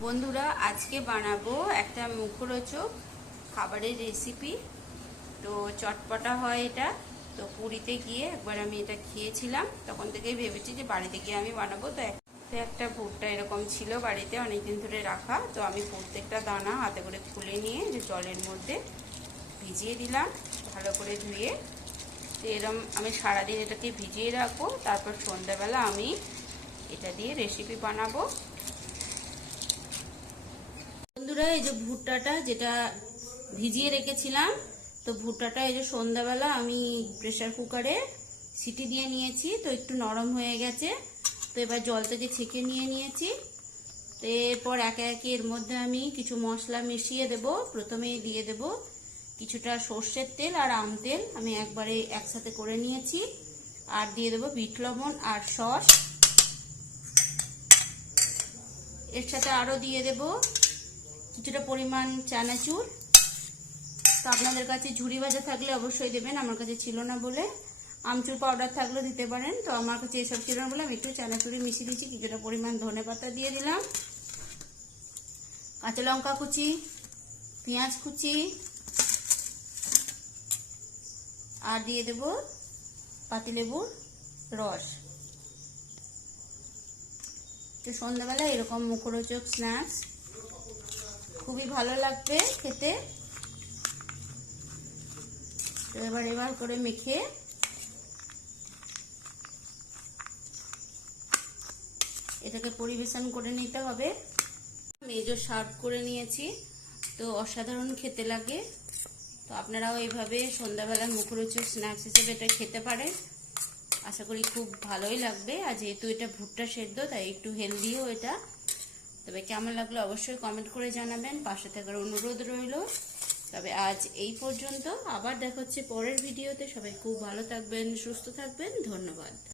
বন্ধুরা, আজকে বানাবো একটা মুখরোচক খাবারের রেসিপি তো চটপটা হয় এটা। তো পুরীতে গিয়ে একবার আমি এটা খেয়েছিলাম। তখন থেকেই ভেবেছি যে বাড়িতে গিয়ে আমি বানাবো। তো এক- তো একটা ভুট্টা এরকম ছিল বাড়িতে অনেকদিন ধরে রাখা। তো আমি প্রত্যেকটা দানা হাতে করে খুলে নিয়ে জলের মধ্যে ভিজিয়ে দিলাম, ভালো করে ধুয়ে। তো এরম আমি সারাদিন এটাকে ভিজিয়ে রাখব। তারপর সন্ধ্যাবেলা আমি এটা দিয়ে রেসিপি বানাবো। বন্ধুরা, এই যে ভুট্টাটা যেটা ভিজিয়ে রেখেছিলাম, তো ভুট্টাটা এই যে সন্ধ্যাবেলা আমি প্রেসার কুকারে সিটি দিয়ে নিয়েছি, তো একটু নরম হয়ে গেছে। তো এবার জল থেকে ছেঁকে নিয়ে নিয়েছি, তো এরপর একে একে এর মধ্যে আমি কিছু মশলা মিশিয়ে দেব। প্রথমেই দিয়ে দেব কিছুটা সর্ষের তেল আর আম তেল, আমি একবারে একসাথে করে নিয়েছি। আর দিয়ে দেবো বিট লবণ আর সস। এর সাথে আরও দিয়ে দেব কিছুটা পরিমাণ চানাচুর, তো আপনাদের কাছে ঝুড়ি ভাজা থাকলে অবশ্যই দেবেন, আমার কাছে ছিল না বলে। আমচুর পাউডার থাকলেও দিতে পারেন, তো আমার কাছে এসব ছিল না বলে আমি একটু চানাচুরি মিশিয়ে দিয়েছি, কিছুটা পরিমাণ ধনে পাতা দিয়ে দিলাম। কাঁচা লঙ্কা কুচি, পেঁয়াজ কুচি, আর দিয়ে দেব পাতিলেবুর রস। তো সন্ধ্যাবেলা এরকম মুখরোচক স্ন্যাক্স খুবই ভালো লাগবে খেতে। তো এবার এবার করে মেখে এটাকে পরিবেশন করে নিতে হবে। মেজো সার্ভ করে নিয়েছি, তো অসাধারণ খেতে লাগে। তো আপনারাও এইভাবে সন্ধ্যাবেলা মুখরোচক স্ন্যাক্স হিসেবে এটা খেতে পারেন। আশা করি খুব ভালোই লাগবে। আর যেহেতু এটা ভুট্টা সেদ্ধ, তাই একটু হেলদিও এটা। তবে কেমন লাগল অবশ্যই কমেন্ট করে জানাবেন। পাশে থাকার অনুরোধ রইল। তবে আজ এই পর্যন্ত। আবার দেখা হচ্ছে পরের ভিডিওতে। সবাই খুব ভালো থাকবেন, সুস্থ থাকবেন। ধন্যবাদ।